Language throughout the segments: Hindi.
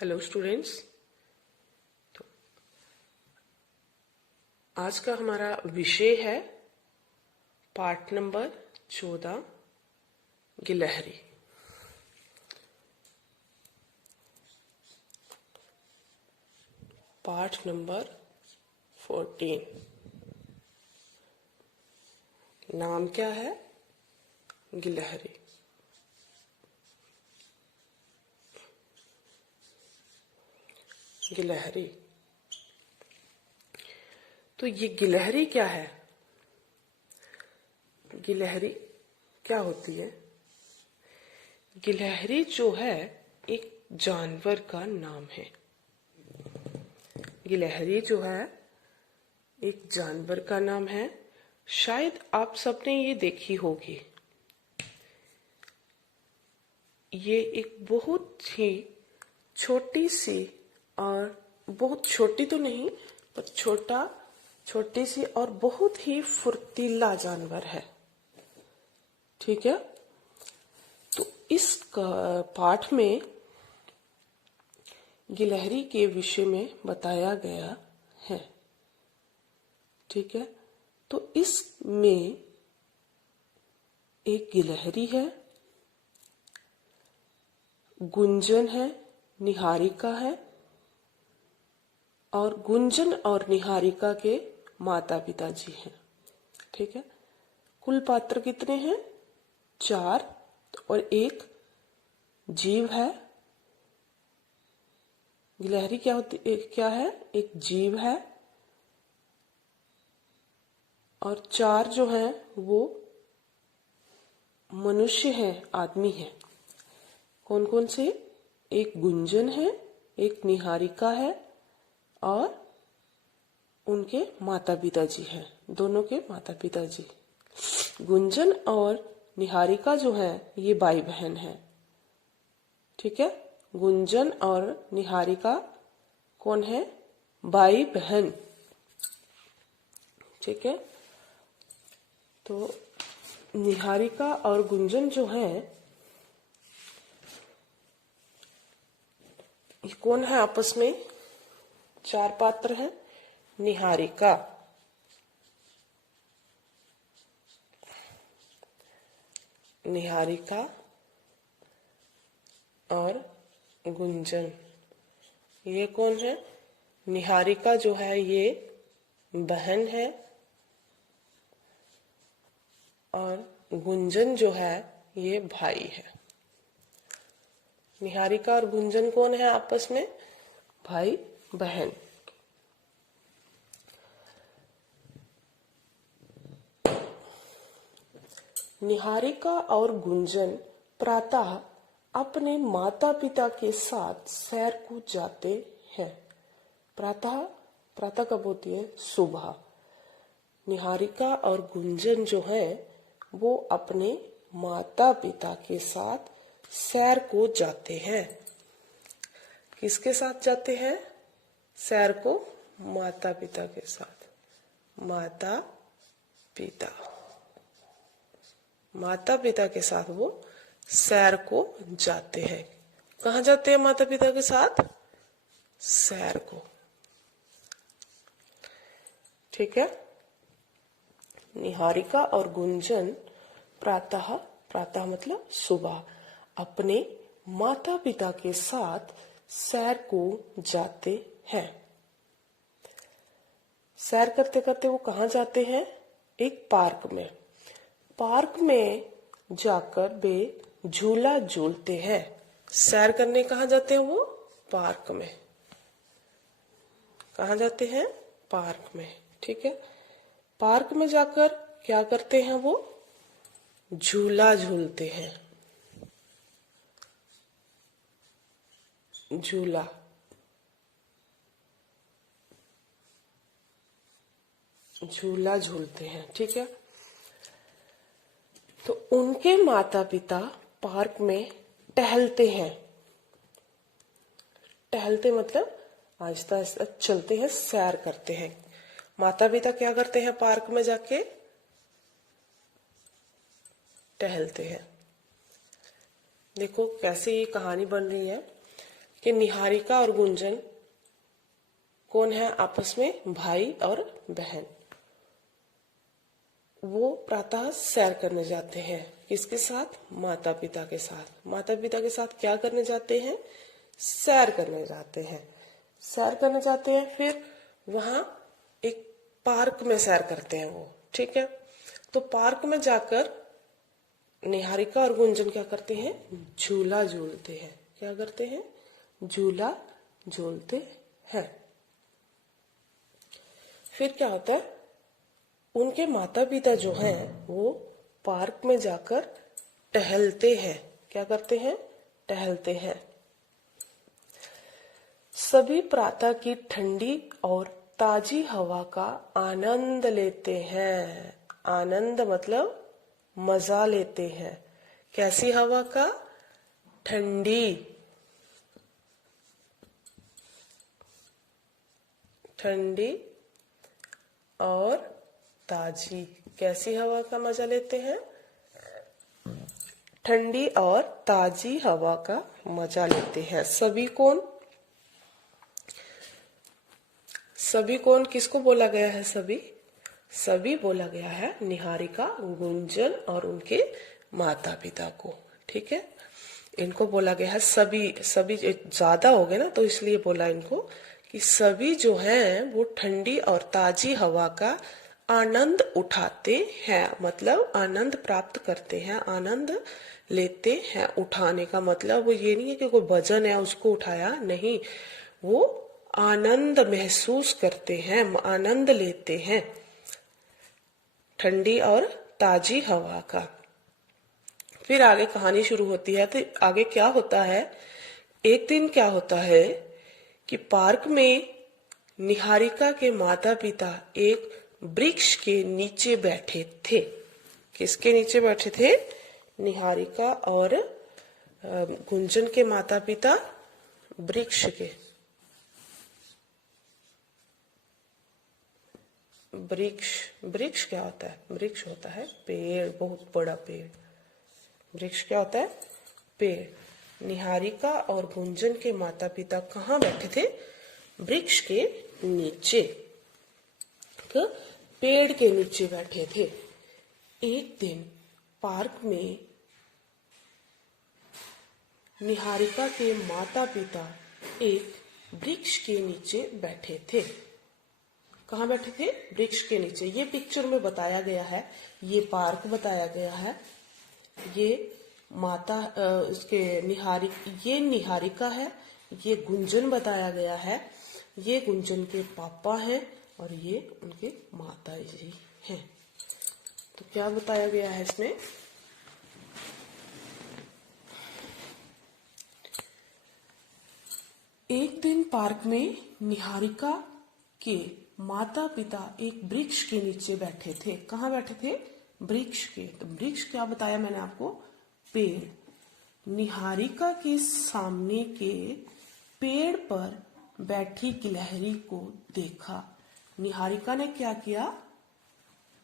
Hello students. तो आज का हमारा विषय है पाठ नंबर 14 गिलहरी। पाठ नंबर 14। नाम क्या है? गिलहरी। गिलहरी। तो ये गिलहरी क्या है? गिलहरी क्या होती है? गिलहरी जो है एक जानवर का नाम है। गिलहरी जो है एक जानवर का नाम है। शायद आप सबने ये देखी होगी। ये एक बहुत ही छोटी सी, और बहुत छोटी तो नहीं पर छोटी सी और बहुत ही फुर्तीला जानवर है। ठीक है। तो इस पाठ में गिलहरी के विषय में बताया गया है। ठीक है। तो इसमें एक गिलहरी है, गुंजन है, निहारिका है, और गुंजन और निहारिका के माता पिता जी हैं। ठीक है। कुल पात्र कितने हैं? 4। और एक जीव है। गिलहरी क्या है? एक जीव है। और 4 जो हैं वो मनुष्य हैं, आदमी हैं। कौन कौन से? एक गुंजन है, एक निहारिका है, और उनके माता पिता जी हैं। दोनों के माता पिता जी। गुंजन और निहारिका जो है ये भाई बहन है। ठीक है। गुंजन और निहारिका कौन है? भाई बहन। ठीक है। तो निहारिका और गुंजन जो है ये कौन है आपस में? 4 पात्र हैं। निहारिका, निहारिका और गुंजन। ये कौन है? निहारिका जो है ये बहन है, और गुंजन जो है ये भाई है। निहारिका और गुंजन कौन है आपस में? भाई बहन। निहारिका और गुंजन प्रातः अपने माता पिता के साथ सैर को जाते हैं। प्रातः प्रातः कब होती है? सुबह। निहारिका और गुंजन जो है वो अपने माता पिता के साथ सैर को जाते हैं। किसके साथ जाते हैं सैर को? माता पिता के साथ। माता पिता, माता पिता के साथ वो सैर को जाते हैं। कहाँ जाते हैं माता पिता के साथ? सैर को। ठीक है। निहारिका और गुंजन प्रातः, प्रातः मतलब सुबह, अपने माता पिता के साथ सैर को जाते हैं। सैर करते करते वो कहाँ जाते हैं? एक पार्क में। पार्क में जाकर वे झूला झूलते हैं। सैर करने कहाँ जाते हैं वो? पार्क में। कहाँ जाते हैं? पार्क में। ठीक है। पार्क में जाकर क्या करते हैं वो? झूला झूलते हैं। झूला, झूला झूलते हैं। ठीक है। तो उनके माता पिता पार्क में टहलते हैं। टहलते मतलब आहिस्ता आहिस्ता चलते हैं, सैर करते हैं। माता पिता क्या करते हैं? पार्क में जाके टहलते हैं। देखो कैसे ये कहानी बन रही है कि निहारिका और गुंजन कौन है आपस में, भाई और बहन। वो प्रातः सैर करने जाते हैं, किसके साथ, माता पिता के साथ। माता पिता के साथ क्या करने जाते हैं, सैर करने जाते हैं। सैर करने जाते हैं, फिर वहां एक पार्क में सैर करते हैं वो, ठीक है। तो पार्क में जाकर निहारिका और गुंजन क्या करते हैं, झूला झूलते हैं। क्या करते हैं, झूला झूलते हैं। फिर क्या होता है, उनके माता पिता जो हैं वो पार्क में जाकर टहलते हैं। क्या करते हैं, टहलते हैं। सभी प्रातः की ठंडी और ताजी हवा का आनंद लेते हैं। आनंद मतलब मजा लेते हैं। कैसी हवा का, ठंडी, ठंडी और ताजी। कैसी हवा का मजा लेते हैं, ठंडी और ताजी हवा का मजा लेते हैं। सभी कौन, सभी कौन किसको बोला गया है, सभी, सभी बोला गया है निहारिका, गुंजन और उनके माता पिता को, ठीक है। इनको बोला गया है सभी। सभी ज्यादा हो गए ना, तो इसलिए बोला इनको कि सभी जो हैं वो ठंडी और ताजी हवा का आनंद उठाते हैं, मतलब आनंद प्राप्त करते हैं, आनंद लेते हैं। उठाने का मतलब वो ये नहीं है कि कोई वजन है उसको उठाया, नहीं, वो आनंद महसूस करते हैं, आनंद लेते हैं ठंडी और ताजी हवा का। फिर आगे कहानी शुरू होती है। तो आगे क्या होता है, एक दिन क्या होता है कि पार्क में निहारिका के माता पिता एक वृक्ष के नीचे बैठे थे। किसके नीचे बैठे थे, निहारिका और गुंजन के माता पिता वृक्ष के, वृक्ष, वृक्ष क्या होता है, वृक्ष होता है पेड़, बहुत बड़ा पेड़। वृक्ष क्या होता है, पेड़। निहारिका और गुंजन के माता पिता कहाँ बैठे थे, वृक्ष के नीचे, तो पेड़ के नीचे बैठे थे। एक दिन पार्क में निहारिका के माता पिता एक वृक्ष के नीचे बैठे थे। कहाँ बैठे थे, वृक्ष के नीचे। ये पिक्चर में बताया गया है, ये पार्क बताया गया है, ये माता उसके ये निहारिका है, ये गुंजन बताया गया है, ये गुंजन के पापा हैं और ये उनके माता जी हैं। तो क्या बताया गया है इसमें, एक दिन पार्क में निहारिका के माता पिता एक वृक्ष के नीचे बैठे थे। कहाँ बैठे थे, वृक्ष के। तो वृक्ष क्या बताया मैंने आपको, पेड़। निहारिका के सामने के पेड़ पर बैठी गिलहरी को देखा। निहारिका ने क्या किया,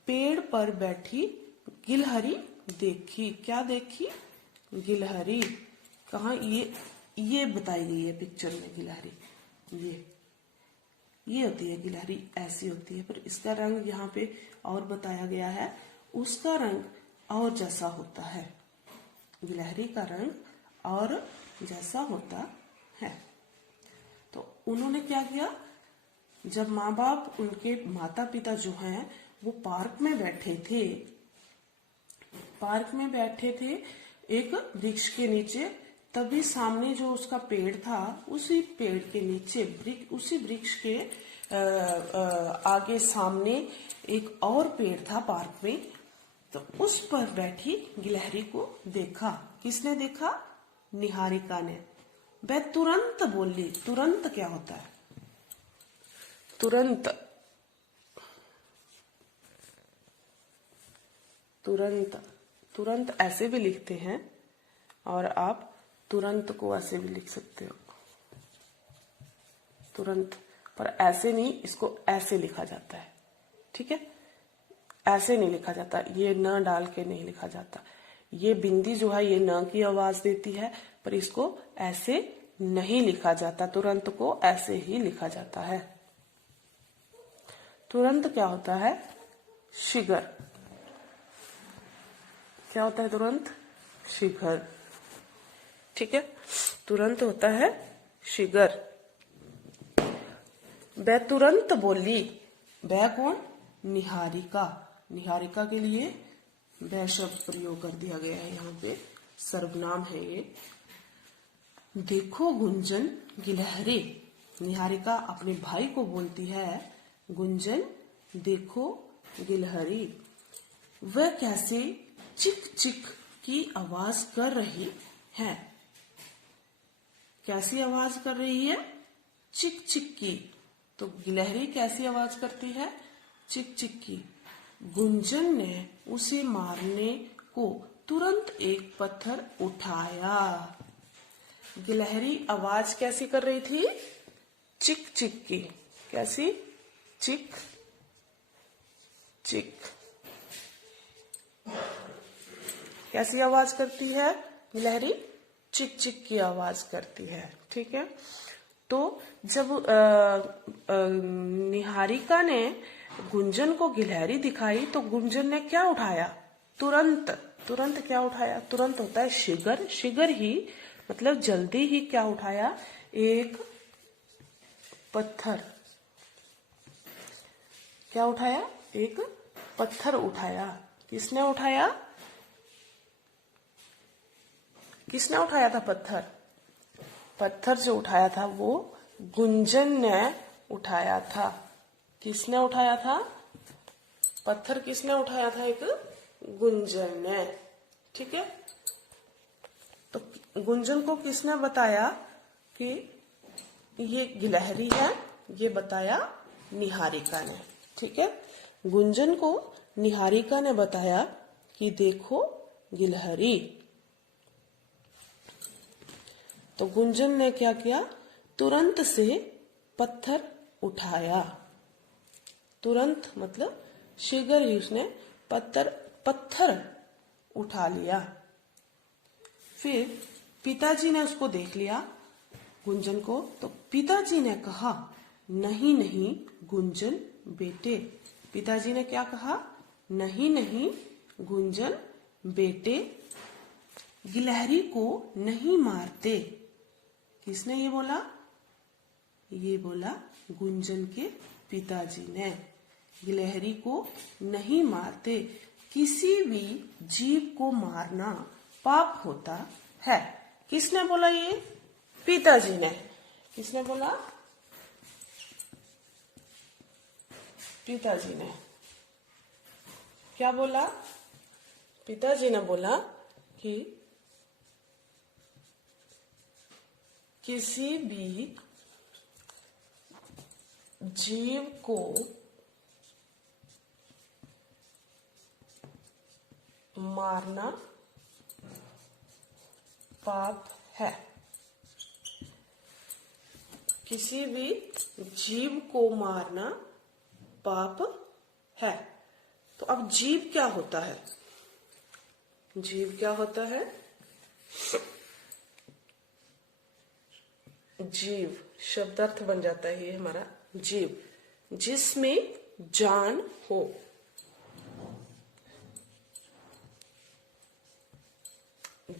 पेड़ पर बैठी गिलहरी देखी। क्या देखी, गिलहरी। कहाँ, ये बताई गई है पिक्चर में गिलहरी, ये होती है गिलहरी, ऐसी होती है। पर इसका रंग यहाँ पे और बताया गया है, उसका रंग और जैसा होता है, गिलहरी का रंग और जैसा होता है। तो उन्होंने क्या किया, जब माँ बाप, उनके माता पिता जो हैं वो पार्क में बैठे थे, पार्क में बैठे थे एक वृक्ष के नीचे, तभी सामने जो उसका पेड़ था, उसी पेड़ के नीचे, उसी वृक्ष के आगे सामने एक और पेड़ था पार्क में। तो उस पर बैठी गिलहरी को देखा। किसने देखा, निहारिका ने। वह तुरंत बोली। तुरंत क्या होता है, तुरंत, तुरंत, तुरंत ऐसे भी लिखते हैं और आप तुरंत को ऐसे भी लिख सकते हो, तुरंत। पर ऐसे नहीं, इसको ऐसे लिखा जाता है, ठीक है। ऐसे नहीं लिखा जाता, ये न डाल के नहीं लिखा जाता। ये बिंदी जो है ये न की आवाज देती है, पर इसको ऐसे नहीं लिखा जाता, तुरंत को ऐसे ही लिखा जाता है। तुरंत क्या होता है? शीघ्र। क्या होता है तुरंत? शीघ्र। ठीक है, तुरंत होता है शीघ्र। वह तुरंत बोली। वह कौन? निहारिका। निहारिका के लिए वह शब्द प्रयोग कर दिया गया है, यहाँ पे सर्वनाम है ये। देखो गुंजन गिलहरी। निहारिका अपने भाई को बोलती है, गुंजन देखो गिलहरी। वह कैसे चिक चिक की आवाज कर रही है। कैसी आवाज कर रही है? चिक चिक की। तो गिलहरी कैसी आवाज करती है? चिक चिक की। गुंजन ने उसे मारने को तुरंत एक पत्थर उठाया। गिलहरी आवाज कैसी कर रही थी? चिक चिक की। कैसी? चिक चिक। कैसी आवाज करती है गिलहरी? चिक चिक की आवाज करती है। ठीक है, तो जब निहारिका ने गुंजन को गिलहरी दिखाई तो गुंजन ने क्या उठाया? तुरंत। तुरंत क्या उठाया? तुरंत होता है शीघ्र। शीघ्र ही मतलब जल्दी ही क्या उठाया? एक पत्थर। क्या उठाया? एक पत्थर उठाया। किसने उठाया? किसने उठाया था पत्थर? पत्थर जो उठाया था वो गुंजन ने उठाया था। किसने उठाया था? पत्थर किसने उठाया था? एक गुंजन ने। ठीक है, तो गुंजन को किसने बताया कि ये गिलहरी है? ये बताया निहारिका ने। ठीक है, गुंजन को निहारिका ने बताया कि देखो गिलहरी। तो गुंजन ने क्या किया? तुरंत से पत्थर उठाया। तुरंत मतलब शीघ्र ही उसने पत्थर उठा लिया। फिर पिताजी ने उसको देख लिया, गुंजन को। तो पिताजी ने कहा, नहीं नहीं गुंजन बेटे। पिताजी ने क्या कहा? नहीं नहीं गुंजन बेटे, गिलहरी को नहीं मारते। किसने ये बोला? ये बोला गुंजन के पिताजी ने। गिलहरी को नहीं मारते। किसी भी जीव को मारना पाप होता है। किसने बोला ये? पिताजी ने। किसने बोला? पिताजी ने। क्या बोला? पिताजी ने बोला कि किसी भी जीव को मारना पाप है। किसी भी जीव को मारना पाप है। तो अब जीव क्या होता है? जीव क्या होता है? जीव शब्दार्थ बन जाता है ये हमारा जीव, जिसमें जान हो।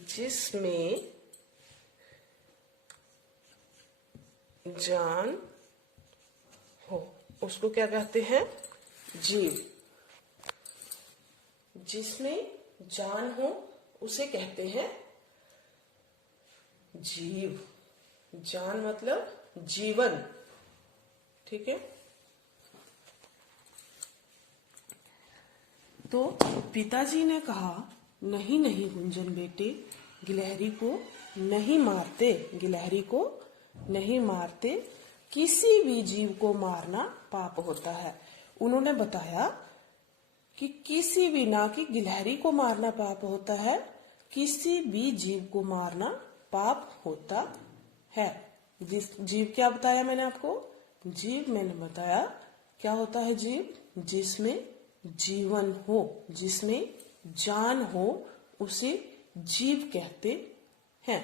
जिसमें जान हो उसको क्या कहते हैं? जीव। जिसमें जान हो उसे कहते हैं जीव। जान मतलब जीवन। ठीक है, तो पिताजी ने कहा, नहीं नहीं गुंजन बेटे, गिलहरी को नहीं मारते। गिलहरी को नहीं मारते। किसी भी जीव को मारना पाप होता है। उन्होंने बताया कि किसी भी, ना कि गिलहरी को मारना पाप होता है, किसी भी जीव को मारना पाप होता है। जीव क्या बताया मैंने आपको? जीव मैंने बताया क्या होता है जीव? जिसमें जीवन हो, जिसमें जान हो उसे जीव कहते हैं।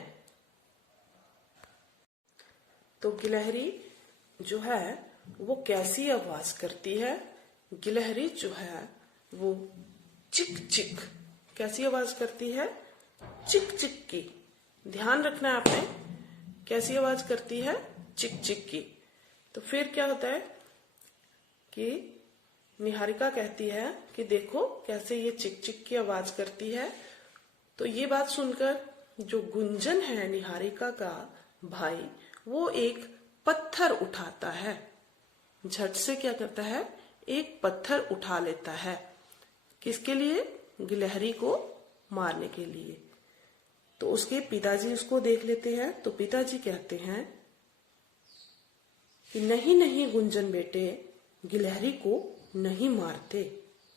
तो गिलहरी जो है वो कैसी आवाज करती है? गिलहरी जो है वो चिक चिक, कैसी आवाज करती है? चिक चिक की। ध्यान रखना है आपने, कैसी आवाज करती है? चिक चिक की। तो फिर क्या होता है कि निहारिका कहती है कि देखो कैसे ये चिक चिक की आवाज करती है। तो ये बात सुनकर जो गुंजन है निहारिका का भाई, वो एक पत्थर उठाता है। झट से क्या करता है? एक पत्थर उठा लेता है। किसके लिए? गिलहरी को मारने के लिए। तो उसके पिताजी उसको देख लेते हैं। तो पिताजी कहते हैं कि नहीं नहीं गुंजन बेटे, गिलहरी को नहीं मारते।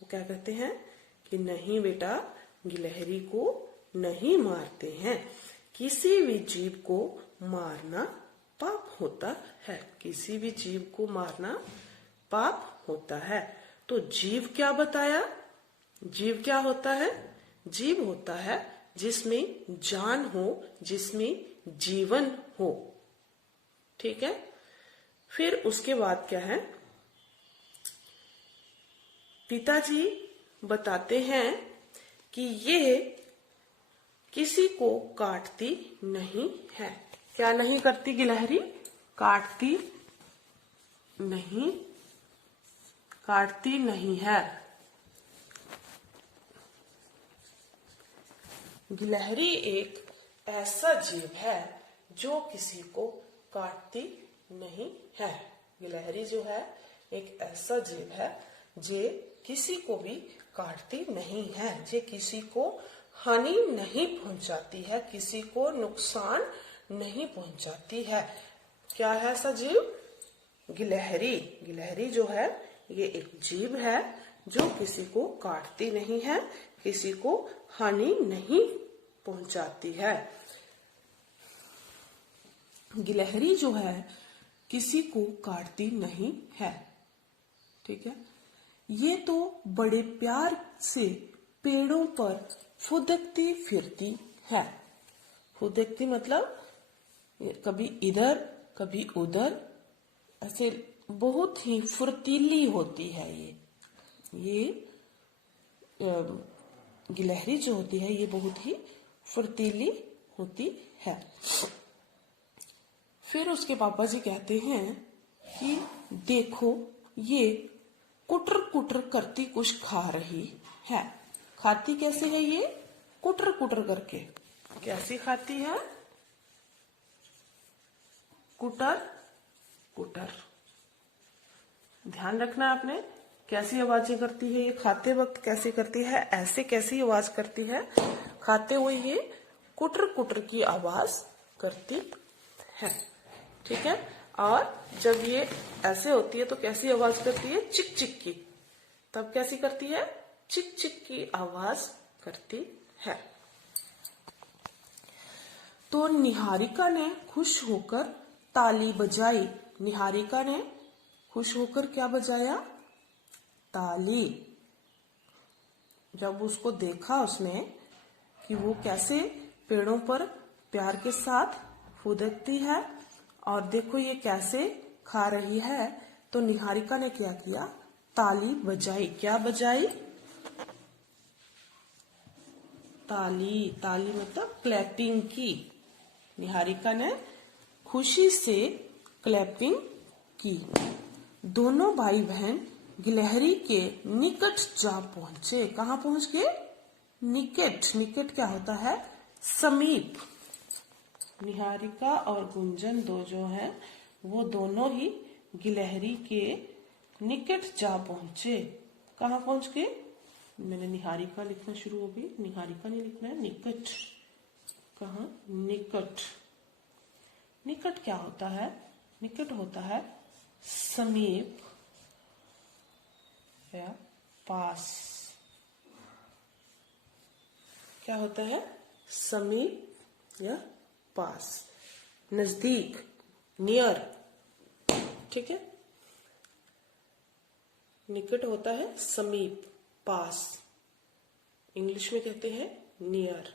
वो क्या कहते हैं कि नहीं बेटा, गिलहरी को नहीं मारते हैं। किसी भी जीव को मारना पाप होता है। किसी भी जीव को मारना पाप होता है। तो जीव क्या बताया? जीव क्या होता है? जीव होता है जिसमें जान हो, जिसमें जीवन हो। ठीक है। फिर उसके बाद क्या है? पिताजी बताते हैं कि ये किसी को काटती नहीं है। क्या नहीं करती गिलहरी? काटती नहीं है। गिलहरी एक ऐसा जीव है जो किसी को काटती नहीं है। गिलहरी जो है एक ऐसा जीव है जो किसी को भी काटती नहीं है, जो किसी को हानि नहीं पहुंचाती है, किसी को नुकसान नहीं पहुंचाती है। क्या है ऐसा जीव? गिलहरी। गिलहरी जो है ये एक जीव है जो किसी को काटती नहीं है, किसी को हानि नहीं पहुंचाती है। गिलहरी जो है किसी को काटती नहीं है। ठीक है। ये तो बड़े प्यार से पेड़ों पर फुदकती फिरती है। फुदकती मतलब कभी इधर कभी उधर, ऐसे बहुत ही फुर्तीली होती है ये गिलहरी जो होती है ये बहुत ही फुर्तीली होती है। फिर उसके पापा जी कहते हैं कि देखो ये कुटर कुटर करती कुछ खा रही है। खाती कैसे है ये? कुटर कुटर करके। कैसी खाती है? कुटर कुटर। ध्यान रखना आपने, कैसी आवाजें करती है ये खाते वक्त, कैसे करती है? ऐसे कैसी आवाज करती है? खाते हुए ये कुटर कुटर की आवाज करती है। ठीक है। और जब ये ऐसे होती है तो कैसी आवाज करती है? चिक चिक की। तब कैसी करती है? चिक चिक की आवाज करती है। तो निहारिका ने खुश होकर ताली बजाई। निहारिका ने खुश होकर क्या बजाया? ताली। जब उसको देखा उसने कि वो कैसे पेड़ों पर प्यार के साथ फुदकती है और देखो ये कैसे खा रही है, तो निहारिका ने क्या किया? ताली बजाई। क्या बजाई? ताली। ताली मतलब क्लैपिंग की। निहारिका ने खुशी से क्लैपिंग की। दोनों भाई बहन गिलहरी के निकट जा पहुंचे। कहाँ पहुंच गए? निकट। निकट क्या होता है? समीप। निहारिका और गुंजन दो जो है वो दोनों ही गिलहरी के निकट जा पहुंचे। कहाँ पहुंच गए? मैंने निहारिका लिखना शुरू हो गई, निहारिका नहीं लिखना है, निकट। कहाँ? निकट। निकट क्या होता है? निकट होता है समीप या पास। क्या होता है? समीप या पास, नजदीक, नियर। ठीक है। निकट होता है समीप, पास। इंग्लिश में कहते हैं नियर।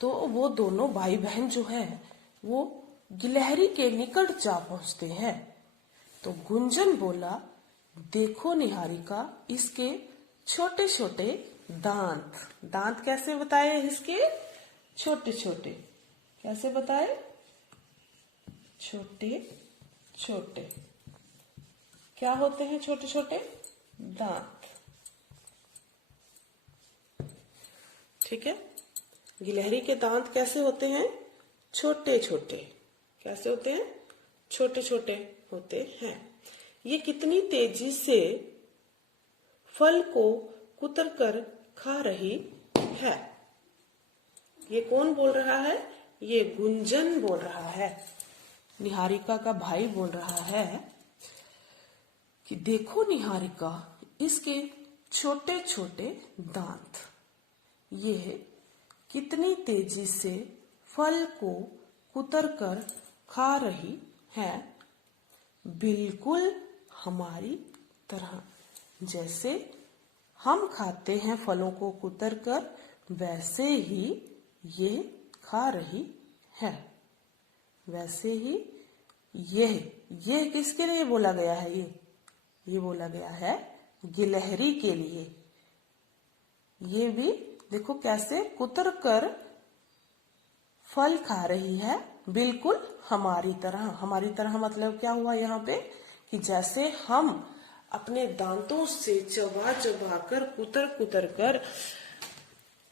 तो वो दोनों भाई बहन जो है वो गिलहरी के निकट जा पहुंचते हैं। तो गुंजन बोला, देखो निहारिका, इसके छोटे छोटे दांत। दांत कैसे बताए इसके? छोटे छोटे। कैसे बताए? छोटे छोटे। क्या होते हैं छोटे छोटे? दांत। ठीक है। गिलहरी के दांत कैसे होते हैं? छोटे छोटे। कैसे होते हैं? छोटे छोटे होते हैं। ये कितनी तेजी से फल को कुतरकर खा रही है। ये कौन बोल रहा है? ये गुंजन बोल रहा है। निहारिका का भाई बोल रहा है कि देखो निहारिका, इसके छोटे छोटे दांत, ये कितनी तेजी से फल को कुतरकर खा रही है, बिल्कुल हमारी तरह। जैसे हम खाते हैं फलों को कुतरकर, वैसे ही ये खा रही है। वैसे ही यह किसके लिए बोला गया है? ये बोला गया है गिलहरी के लिए। ये भी देखो कैसे कुतरकर फल खा रही है, बिल्कुल हमारी तरह। हमारी तरह मतलब क्या हुआ यहाँ पे? कि जैसे हम अपने दांतों से चबा चबा कर कुतर कुतर कर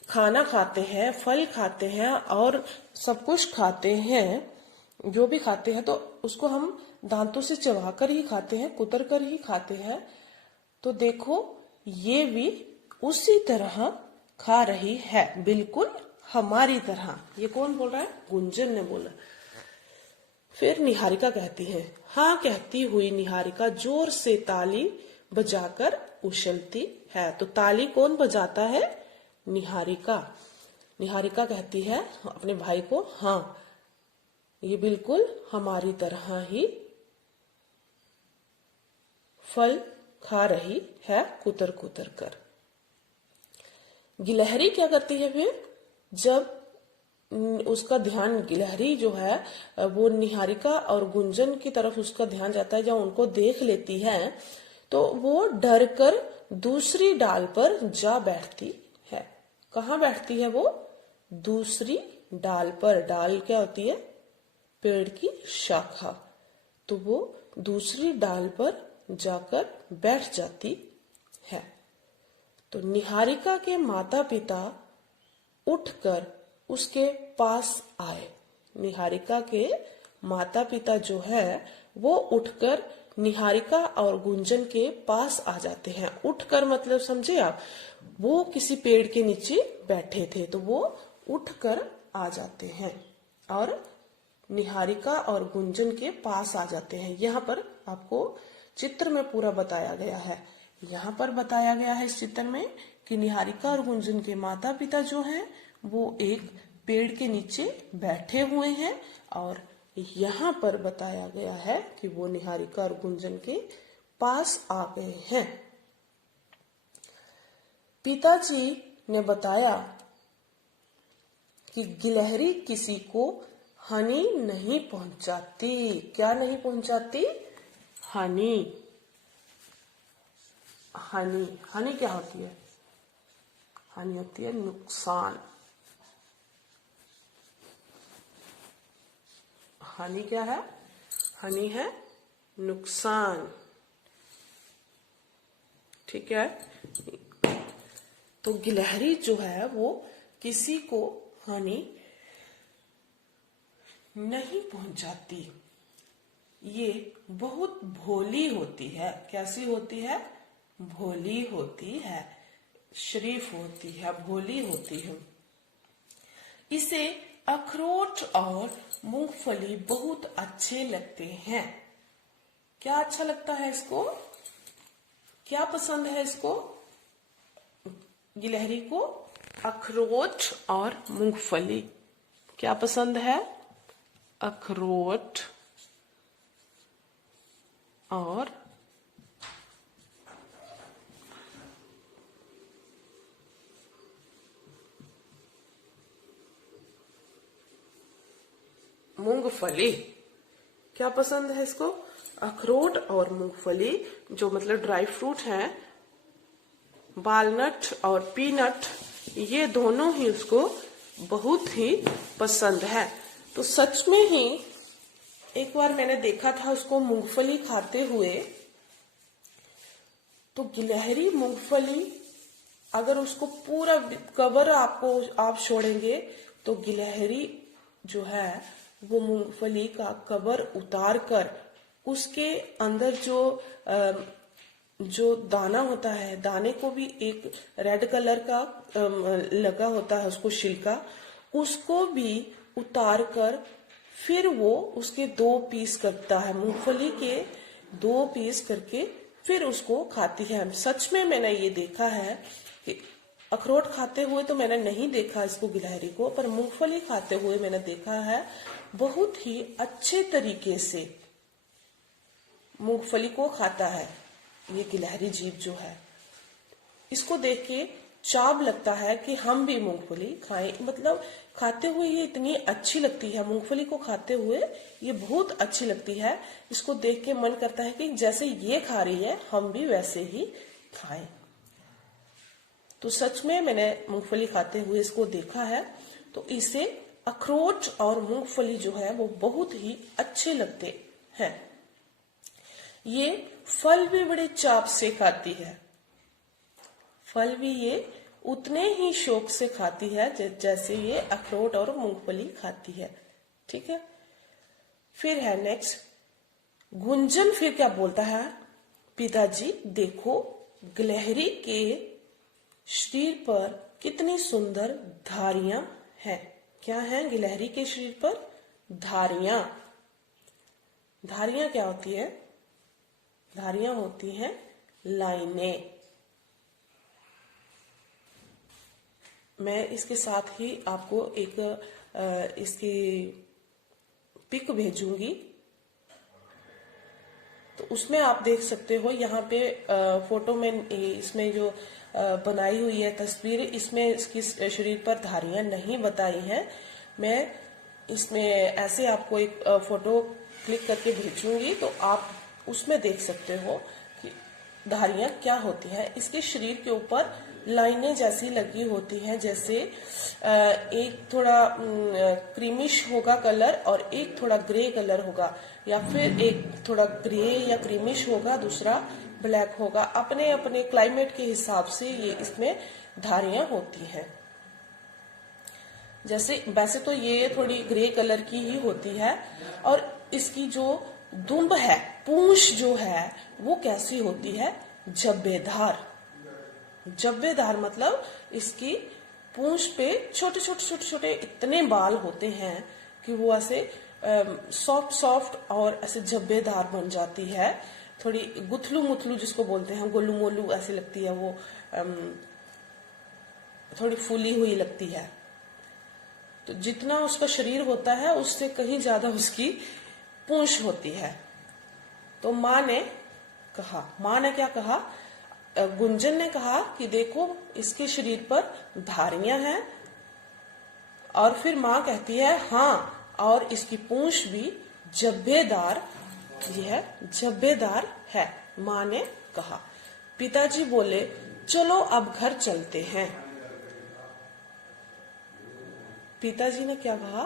खाना खाते हैं, फल खाते हैं और सब कुछ खाते हैं, जो भी खाते हैं तो उसको हम दांतों से चबाकर ही खाते हैं, कुतर कर ही खाते हैं। तो देखो ये भी उसी तरह खा रही है, बिल्कुल हमारी तरह। ये कौन बोल रहा है? गुंजन ने बोला। फिर निहारिका कहती है, हाँ कहती हुई निहारिका जोर से ताली बजाकर उछलती है। तो ताली कौन बजाता है? निहारिका। निहारिका कहती है अपने भाई को, हाँ ये बिल्कुल हमारी तरह ही फल खा रही है कुतर कुतर कर। गिलहरी क्या करती है फिर? जब उसका ध्यान, गिलहरी जो है वो निहारिका और गुंजन की तरफ उसका ध्यान जाता है, जब उनको देख लेती है तो वो डर कर दूसरी डाल पर जा बैठती है। कहाँ बैठती है वो? दूसरी डाल पर। डाल क्या होती है? पेड़ की शाखा। तो वो दूसरी डाल पर जाकर बैठ जाती है। तो निहारिका के माता पिता उठकर उसके पास आए। निहारिका के माता पिता जो है वो उठकर निहारिका और गुंजन के पास आ जाते हैं। उठकर मतलब समझे आप? वो किसी पेड़ के नीचे बैठे थे तो वो उठकर आ जाते हैं और निहारिका और गुंजन के पास आ जाते हैं। यहाँ पर आपको चित्र में पूरा बताया गया है। यहाँ पर बताया गया है इस चित्र में कि निहारिका और गुंजन के माता पिता जो हैं वो एक पेड़ के नीचे बैठे हुए हैं और यहाँ पर बताया गया है कि वो निहारिका और गुंजन के पास आ गए हैं। पिताजी ने बताया कि गिलहरी किसी को हानि नहीं पहुंचाती। क्या नहीं पहुंचाती? हानि। हानि, हानि क्या होती है? हानि होती है नुकसान। हानि क्या है? हानि है नुकसान। ठीक है। तो गिलहरी जो है वो किसी को हानि नहीं पहुंचाती। ये बहुत भोली होती है। कैसी होती है? भोली होती है, शरीफ होती है, भोली होती है। इसे अखरोट और मूंगफली बहुत अच्छे लगते हैं। क्या अच्छा लगता है इसको? क्या पसंद है इसको? गिलहरी को अखरोट और मूंगफली। क्या पसंद है? अखरोट और मूंगफली। क्या पसंद है इसको? अखरोट और मूंगफली, जो मतलब ड्राई फ्रूट है, वालनट और पीनट, ये दोनों ही उसको बहुत ही पसंद है। तो सच में ही एक बार मैंने देखा था उसको मूंगफली खाते हुए। तो गिलहरी मूंगफली, अगर उसको पूरा कवर आप छोड़ेंगे तो गिलहरी जो है वो मूंगफली का कवर उतार कर उसके अंदर जो दाना होता है, दाने को भी एक रेड कलर का लगा होता है उसको छिलका, उसको भी उतार कर फिर वो उसके 2 पीस करता है, मूंगफली के 2 पीस करके फिर उसको खाती है। सच में मैंने ये देखा है कि अखरोट खाते हुए तो मैंने नहीं देखा इसको गिलहरी को, पर मूंगफली खाते हुए मैंने देखा है। बहुत ही अच्छे तरीके से मूंगफली को खाता है ये गिलहरी जीव जो है। इसको देख के चाव लगता है कि हम भी मूंगफली खाएं। मतलब खाते हुए ये इतनी अच्छी लगती है, मूंगफली को खाते हुए ये बहुत अच्छी लगती है। इसको देख के मन करता है कि जैसे ये खा रही है हम भी वैसे ही खाएं। तो सच में मैंने मूंगफली खाते हुए इसको देखा है। तो इसे अखरोट और मूंगफली जो है वो बहुत ही अच्छे लगते हैं। ये फल भी बड़े चाव से खाती है, फल भी ये उतने ही शौक से खाती है जैसे ये अखरोट और मूंगफली खाती है। ठीक है, फिर है नेक्स्ट गुंजन। फिर क्या बोलता है? पिताजी देखो गिलहरी के शरीर पर कितनी सुंदर धारियां हैं। क्या है गिलहरी के शरीर पर? धारियां। धारियां क्या होती है? धारियां होती हैं लाइनें। मैं इसके साथ ही आपको एक इसकी पिक भेजूंगी, तो उसमें आप देख सकते हो। यहाँ पे फोटो में इसमें जो बनाई हुई है तस्वीर, इसमें इसकी शरीर पर धारियां नहीं बताई हैं। मैं इसमें ऐसे आपको एक फोटो क्लिक करके भेजूंगी, तो आप उसमें देख सकते हो कि धारियां क्या होती हैं। इसके शरीर के ऊपर लाइनें जैसी लगी होती हैं, जैसे एक थोड़ा क्रीमिश होगा कलर और एक थोड़ा ग्रे कलर होगा, या फिर एक थोड़ा ग्रे या क्रीमिश होगा, दूसरा ब्लैक होगा। अपने अपने क्लाइमेट के हिसाब से ये इसमें धारियां होती हैं। जैसे वैसे तो ये थोड़ी ग्रे कलर की ही होती है। और इसकी जो दुम्ब है, पूंछ जो है वो कैसी होती है? जब्बेदार। जब्बेदार मतलब इसकी पूंछ पे छोटे छोटे छोटे छोटे इतने बाल होते हैं कि वो ऐसे सॉफ्ट सॉफ्ट और ऐसे जब्बेदार बन जाती है। थोड़ी गुथलू मुथलू जिसको बोलते हैं, गोलू मोलू ऐसी लगती है वो, थोड़ी फूली हुई लगती है। तो जितना उसका शरीर होता है उससे कहीं ज्यादा उसकी पूंछ होती है। तो माँ ने क्या कहा? गुंजन ने कहा कि देखो इसके शरीर पर धारियां हैं। और फिर माँ कहती है हाँ, और इसकी पूंछ भी जब्बेदार, यह जब्बेदार है, माँ ने कहा। पिताजी बोले चलो अब घर चलते हैं। पिताजी ने क्या कहा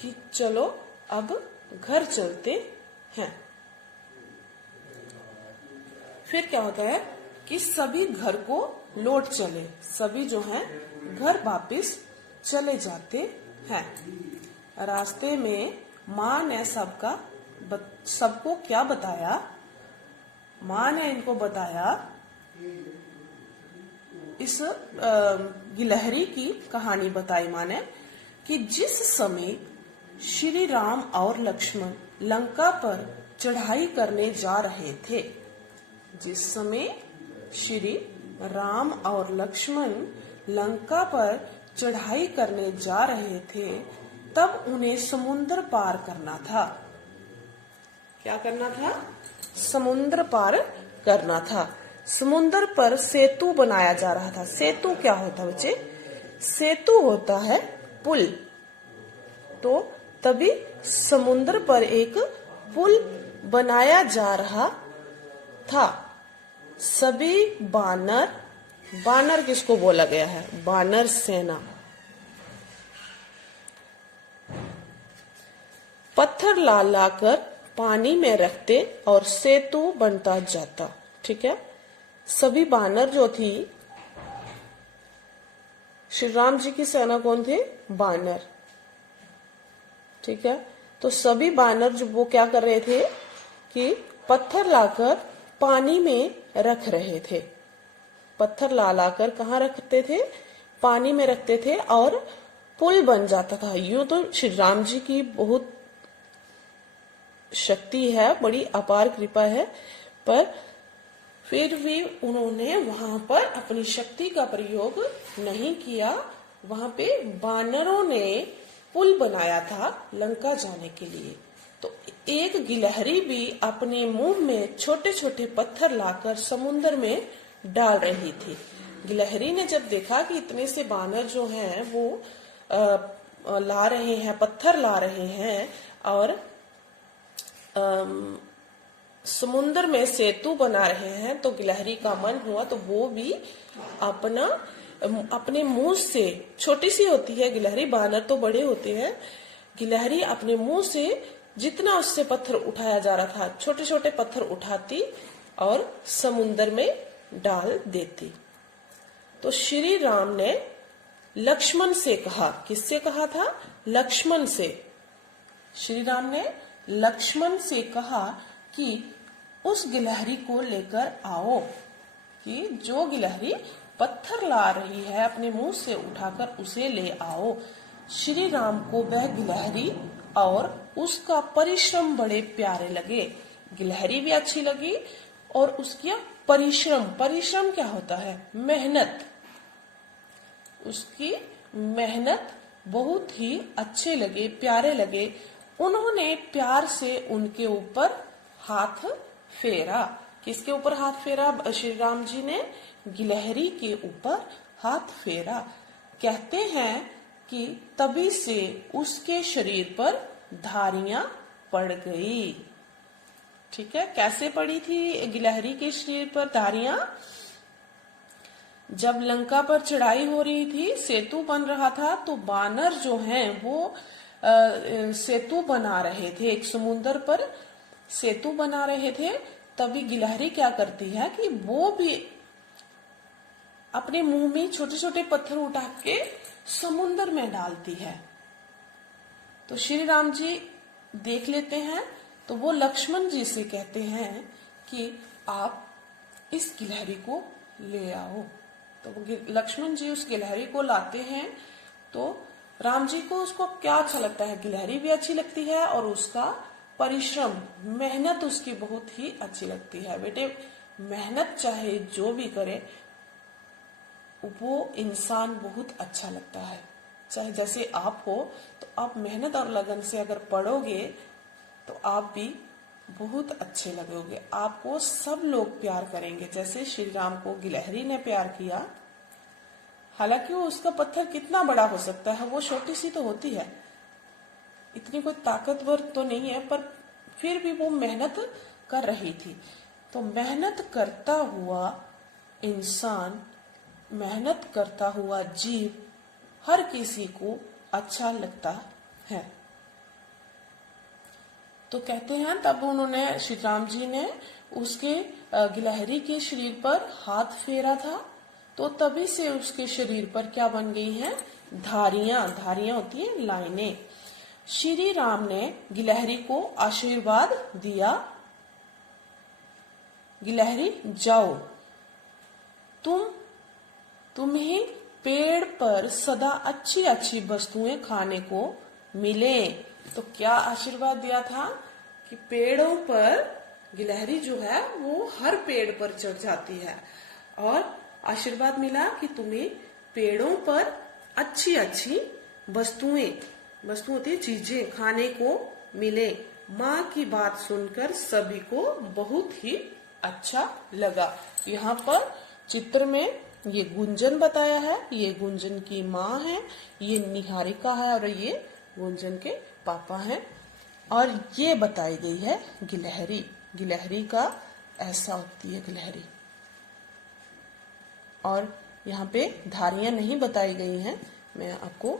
कि चलो अब घर चलते हैं। फिर क्या होता है कि सभी घर को लौट चले, सभी जो हैं घर वापिस चले जाते हैं। रास्ते में माँ ने सबको क्या बताया? माँ ने इनको बताया इस गिलहरी की कहानी बताई माँ ने कि जिस समय श्री राम और लक्ष्मण लंका पर चढ़ाई करने जा रहे थे, जिस समय श्री राम और लक्ष्मण लंका पर चढ़ाई करने जा रहे थे, तब उन्हें समुद्र पार करना था। क्या करना था? समुद्र पार करना था। समुद्र पर सेतु बनाया जा रहा था। सेतु क्या होता है बच्चे? सेतु होता है पुल। तो तभी समुद्र पर एक पुल बनाया जा रहा था। सभी बानर, बानर किसको बोला गया है? बानर सेना, पत्थर ला लाकर पानी में रखते और सेतु बनता जाता। ठीक है, सभी बानर जो थी, श्री राम जी की सेना कौन थे? बानर। ठीक है, तो सभी बानर जो वो क्या कर रहे थे कि पत्थर लाकर पानी में रख रहे थे। पत्थर ला लाकर कहाँ रखते थे? पानी में रखते थे और पुल बन जाता था। यूं तो श्री राम जी की बहुत शक्ति है, बड़ी अपार कृपा है, पर फिर भी उन्होंने वहां पर अपनी शक्ति का प्रयोग नहीं किया। वहां पे बानरों ने पुल बनाया था लंका जाने के लिए। तो एक गिलहरी भी अपने मुंह में छोटे छोटे पत्थर लाकर समुद्र में डाल रही थी। गिलहरी ने जब देखा कि इतने से बानर जो हैं वो ला रहे हैं, पत्थर ला रहे हैं और समुद्र में सेतु बना रहे हैं, तो गिलहरी का मन हुआ तो वो भी अपने मुंह से, छोटी सी होती है गिलहरी, बानर तो बड़े होते हैं, गिलहरी अपने मुंह से जितना उससे पत्थर उठाया जा रहा था, छोटे छोटे पत्थर उठाती और समुद्र में डाल देती। तो श्री राम ने लक्ष्मण से कहा, किससे कहा था? लक्ष्मण से। श्री राम ने लक्ष्मण से कहा कि उस गिलहरी को लेकर आओ, कि जो गिलहरी पत्थर ला रही है अपने मुंह से उठाकर उसे ले आओ। श्री राम को वह गिलहरी और उसका परिश्रम बड़े प्यारे लगे। गिलहरी भी अच्छी लगी और उसकी परिश्रम, परिश्रम क्या होता है? मेहनत। उसकी मेहनत बहुत ही अच्छे लगे, प्यारे लगे। उन्होंने प्यार से उनके ऊपर हाथ फेरा। किसके ऊपर हाथ फेरा? श्री राम जी ने गिलहरी के ऊपर हाथ फेरा। कहते हैं कि तभी से उसके शरीर पर धारियां पड़ गई। ठीक है, कैसे पड़ी थी गिलहरी के शरीर पर धारियां? जब लंका पर चढ़ाई हो रही थी, सेतु बन रहा था, तो बानर जो हैं वो सेतु बना रहे थे, एक समुद्र पर सेतु बना रहे थे। तभी गिलहरी क्या करती है कि वो भी अपने मुंह में छोटे छोटे पत्थर उठा के समुद्र में डालती है। तो श्री राम जी देख लेते हैं, तो वो लक्ष्मण जी से कहते हैं कि आप इस गिलहरी को ले आओ। तो लक्ष्मण जी उस गिलहरी को लाते हैं। तो राम जी को उसको क्या अच्छा लगता है? गिलहरी भी अच्छी लगती है और उसका परिश्रम, मेहनत उसकी बहुत ही अच्छी लगती है। बेटे, मेहनत चाहे जो भी करे वो इंसान बहुत अच्छा लगता है। चाहे जैसे आप हो, तो आप मेहनत और लगन से अगर पढ़ोगे तो आप भी बहुत अच्छे लगोगे, आपको सब लोग प्यार करेंगे। जैसे श्री राम को गिलहरी ने प्यार किया, हालांकि वो उसका पत्थर कितना बड़ा हो सकता है, वो छोटी सी तो होती है, इतनी कोई ताकतवर तो नहीं है, पर फिर भी वो मेहनत कर रही थी। तो मेहनत करता हुआ इंसान, मेहनत करता हुआ जीव हर किसी को अच्छा लगता है। तो कहते हैं तब उन्होंने, श्री राम जी ने उसके गिलहरी के शरीर पर हाथ फेरा था, तो तभी से उसके शरीर पर क्या बन गई हैं? धारियां। धारियां होती हैं लाइनें। श्री राम ने गिलहरी को आशीर्वाद दिया, गिलहरी जाओ, तुम्हें पेड़ पर सदा अच्छी अच्छी वस्तुएं खाने को मिले। तो क्या आशीर्वाद दिया था कि पेड़ों पर गिलहरी जो है वो हर पेड़ पर चढ़ जाती है, और आशीर्वाद मिला कि तुम्हें पेड़ों पर अच्छी अच्छी वस्तुएं होती है, चीजें खाने को मिले। माँ की बात सुनकर सभी को बहुत ही अच्छा लगा। यहाँ पर चित्र में ये गुंजन बताया है, ये गुंजन की माँ है, ये निहारिका है और ये गुंजन के पापा हैं। और ये बताई गई है गिलहरी। गिलहरी का ऐसा होती है गिलहरी। और यहाँ पे धारियां नहीं बताई गई हैं, मैं आपको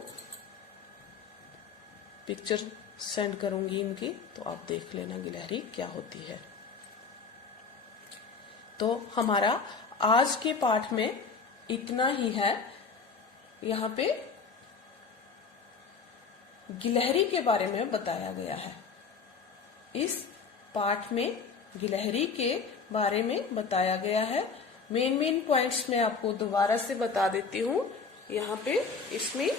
पिक्चर सेंड करूंगी इनकी, तो आप देख लेना गिलहरी क्या होती है। तो हमारा आज के पाठ में इतना ही है। यहाँ पे गिलहरी के बारे में बताया गया है। इस पाठ में गिलहरी के बारे में बताया गया है। मेन पॉइंट्स मैं आपको दोबारा से बता देती हूँ। यहाँ पे इसमें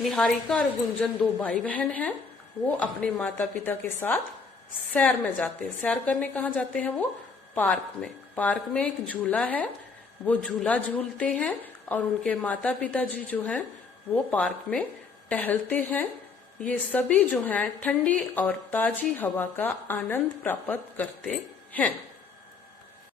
निहारिका और गुंजन दो भाई बहन हैं। वो अपने माता पिता के साथ सैर में जाते हैं। सैर करने कहाँ जाते हैं? वो पार्क में। पार्क में एक झूला है, वो झूला झूलते हैं और उनके माता पिता जी जो हैं वो पार्क में टहलते हैं। ये सभी जो हैं ठंडी और ताजी हवा का आनंद प्राप्त करते हैं।